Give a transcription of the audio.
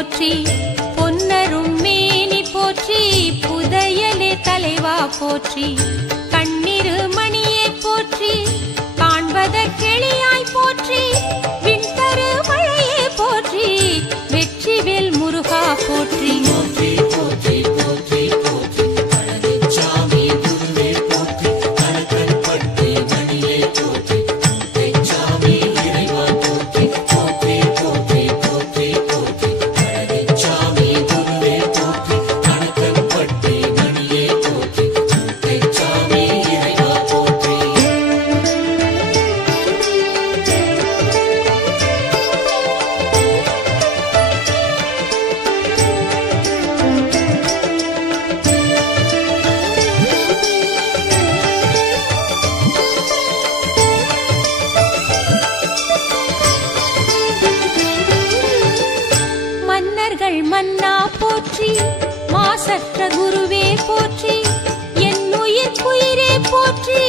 போற்றி பொன்னரும் மேனி போற்றி புதையலே தலைவா போற்றி கண்ணிரு மணியே போற்றி காண்பதற்கெளியாய் போற்றி விண்தரு மழையே போற்றி வெற்றிவேல் முருகா போற்றி போற்றி போற்றி போற்றி போற்றி பழனிச்சாமி குருவே போற்றி கலக்கற்பட்டி மணியே போற்றி முத்தைச்சாமி இறைவா போற்றி போற்றி போற்றி போற்றி போற்றி பழனிச்சாமி குருவே போற்றி கலக்கற்பட்டி மணியே போற்றி முத்தைச்சாமி இறைவா போற்றி மன்னர்கள் மன்னா போற்றி மாசற்ற குருவே போற்றி என் உயிர் குயிரே போற்றி